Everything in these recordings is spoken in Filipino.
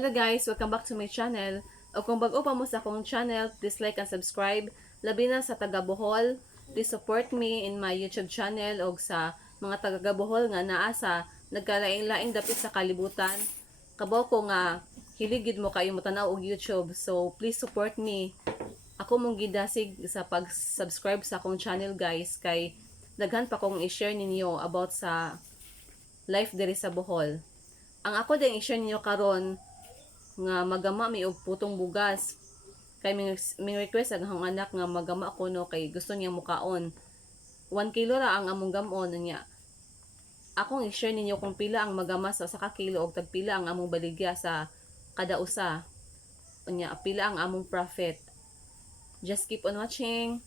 Hello guys, welcome back to my channel. O kung bago pa mo sa akong channel, please like and subscribe. Labi na sa taga Bohol, please support me in my YouTube channel o sa mga taga Bohol nga naa sa nagkalaing-laing dapit sa kalibutan. Kabaw ko nga hiligid mo kayo mo tanaw og YouTube. So please support me. Ako mong gidasig sa pag-subscribe sa akong channel guys kay daghan pa kong i-share ninyo about sa life diri sa Bohol. Ang ako din i-share ninyo karon nga magama mi og putong bugas kay may request ang akong anak nga magama ako no kay gusto niya mukaon 1 kilo ra ang among gamon niya. Akong i-share ninyo kung pila ang magama sa ka kilo og tagpila ang among baligya sa kada usa unya pila ang among profit. Just keep on watching.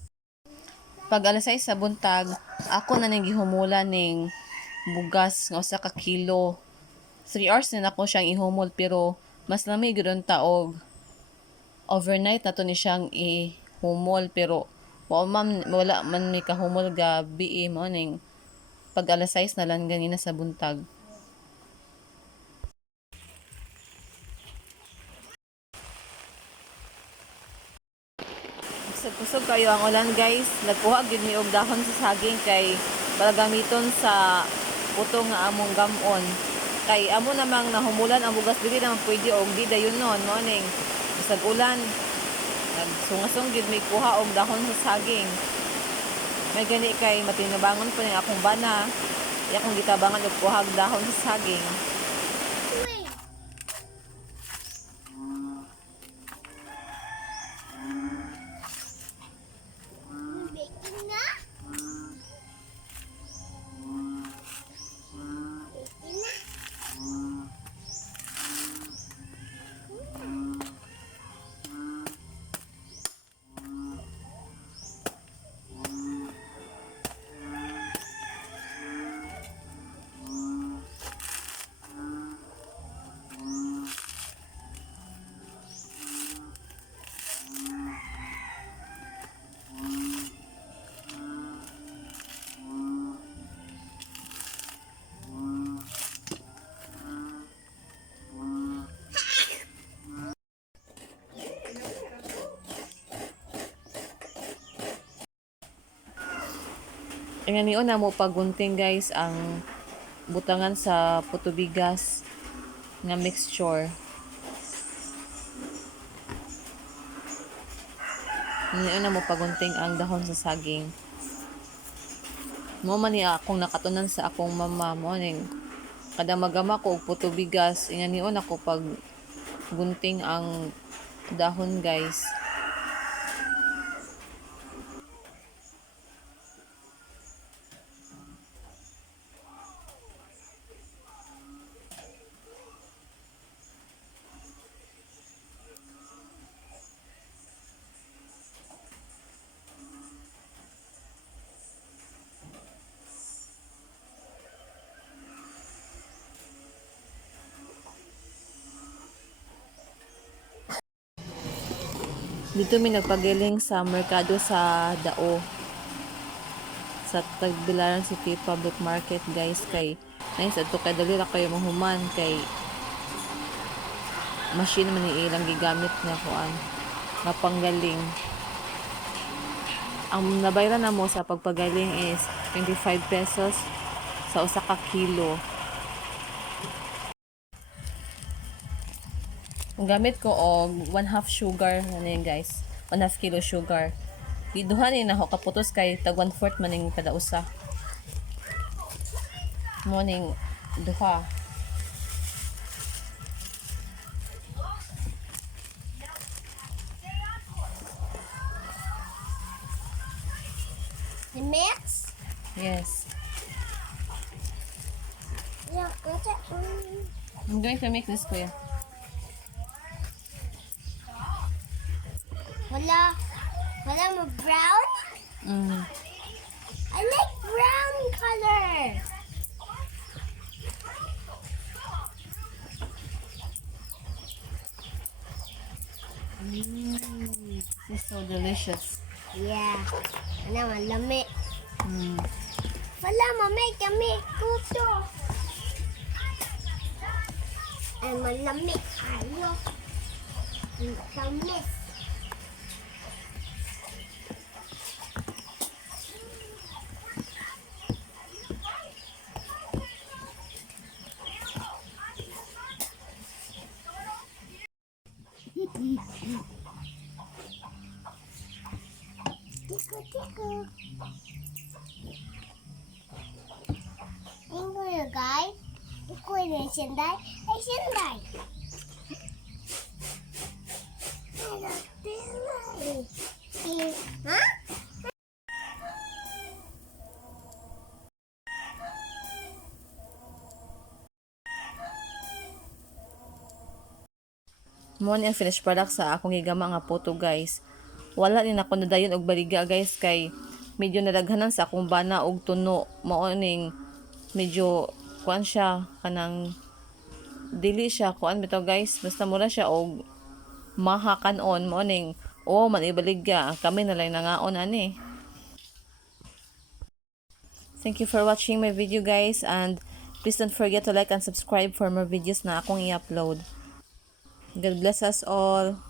Pag alas 6 sa buntag ako na ning gihumula ning bugas nga usa ka kilo. 3 hours na ako siyang ihumol pero mas lamig gud taog overnight na to ni siyang ihumol pero wala man may kahumol gabi mo ning pag alas 6 na lang ganina sa buntag. Kusog kayo ang ulan guys, nagkuha gid mi og dahon sa saging kay para gamiton sa puto nga among gamon. Kay amo namang nahumulan ang bugas dili naman pwede og di dayon non mo ning bisag ulan nagsungasong gid may kuha og dahon sa saging. May gani kay matinabangon pa ni akong bana iya akong gitabangan og kuha og dahon sa saging. Ngayon na mo pagunting guys ang butangan sa Puto Bigas nga mixture. Ngayon na mo pagunting ang dahon sa saging. Mo man ni akong nakatunan sa akong mama mo ning kada magama ko og Puto Bigas inganion ako pag gunting ang dahon guys. Dito mi nagpagiling sa merkado sa Dao sa Tagbilaran City Public Market guys kay nice adto kay dali ra kayo mahuman kay machine man ni ilang gigamit nga kuan nga panggaling. Ang nabayaran na mo sa pagpagaling is 25 pesos sa usa ka kilo. Ang gamit ko og 1/2 sugar ano guys, 1/2 kilo sugar. Giduhan ni na ako kaputos kay tag 1/4 maning kada usa. Morning duha. The mix? Yes. Yeah, that's it. I'm going to make this kuya. Wala mo brown? I like brown color. This is so delicious. Yeah. Wala malami. Mm. Wala mo make kami kuto. Ay, malami. Ayo. Tamis. Tiko. Tingko na guys. Iko na sinday. Ay sinday. Ha? Mo ni ang finished product sa akong higama nga puto guys. Wala ni nako nadayon og baliga guys kay medyo nadaghanan sa akong bana og tuno. Mao ning medyo kuan siya kanang dili siya kuan bitaw guys. Basta mura siya og mahakanon mo ning man ibaligya kami na lang nangaon ani. Thank you for watching my video guys, and please don't forget to like and subscribe for more videos na akong i-upload. God bless us all.